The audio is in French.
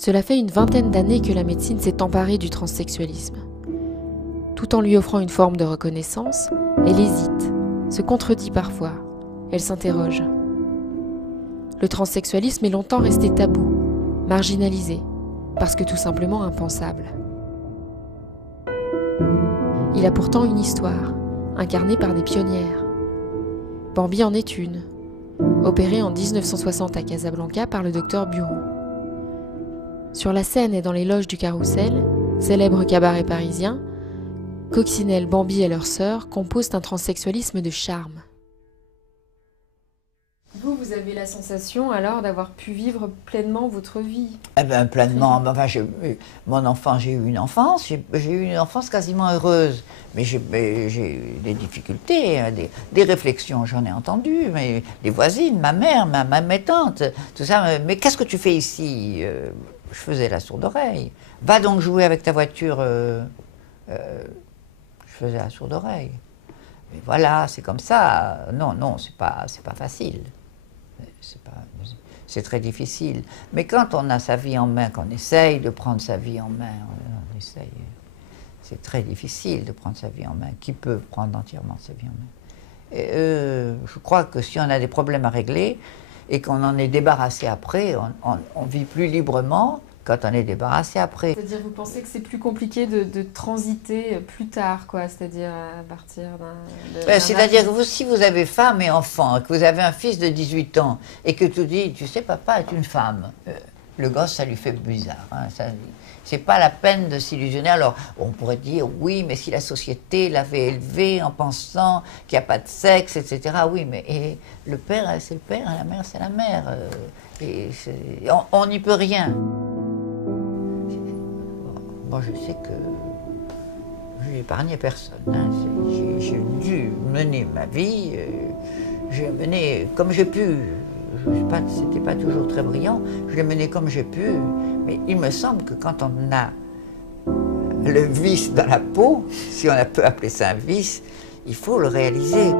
Cela fait une vingtaine d'années que la médecine s'est emparée du transsexualisme. Tout en lui offrant une forme de reconnaissance, elle hésite, se contredit parfois, elle s'interroge. Le transsexualisme est longtemps resté tabou, marginalisé, parce que tout simplement impensable. Il a pourtant une histoire, incarnée par des pionnières. Bambi en est une, opérée en 1960 à Casablanca par le docteur Bureau. Sur la scène et dans les loges du Carrousel, célèbre cabaret parisien, Coccinelle, Bambi et leur sœur composent un transsexualisme de charme. Vous avez la sensation alors d'avoir pu vivre pleinement votre vie? Eh bien, pleinement. Enfin, mon enfant, j'ai eu une enfance, j'ai eu une enfance quasiment heureuse. Mais j'ai eu des difficultés, hein, des réflexions, j'en ai entendu. Mais les voisines, ma mère, mes tantes, tout ça. Mais qu'est-ce que tu fais ici? Je faisais la sourde oreille. Va donc jouer avec ta voiture. Je faisais la sourde oreille. Mais voilà, c'est comme ça. Non, c'est pas facile. C'est très difficile. Mais quand on a sa vie en main, qu'on essaye de prendre sa vie en main, on essaye. C'est très difficile de prendre sa vie en main. Qui peut prendre entièrement sa vie en main? Et, je crois que si on a des problèmes à régler et qu'on en est débarrassé après, on vit plus librement quand on est débarrassé après. C'est-à-dire, vous pensez que c'est plus compliqué de transiter plus tard, quoi? C'est-à-dire à partir d'un... C'est-à-dire que vous, si vous avez femme et enfant, que vous avez un fils de 18 ans, et que tu dis, tu sais, papa est une femme, le gosse, ça lui fait bizarre. Hein, c'est pas la peine de s'illusionner. Alors, on pourrait dire, oui, mais si la société l'avait élevé en pensant qu'il n'y a pas de sexe, etc. Oui, mais le père, c'est le père, la mère, c'est la mère. On n'y peut rien. Moi, je sais que je n'ai épargné personne. Hein. J'ai dû mener ma vie. J'ai mené comme j'ai pu. C'était pas toujours très brillant. Je l'ai mené comme j'ai pu. Mais il me semble que quand on a le vice dans la peau, si on peut appeler ça un vice, il faut le réaliser.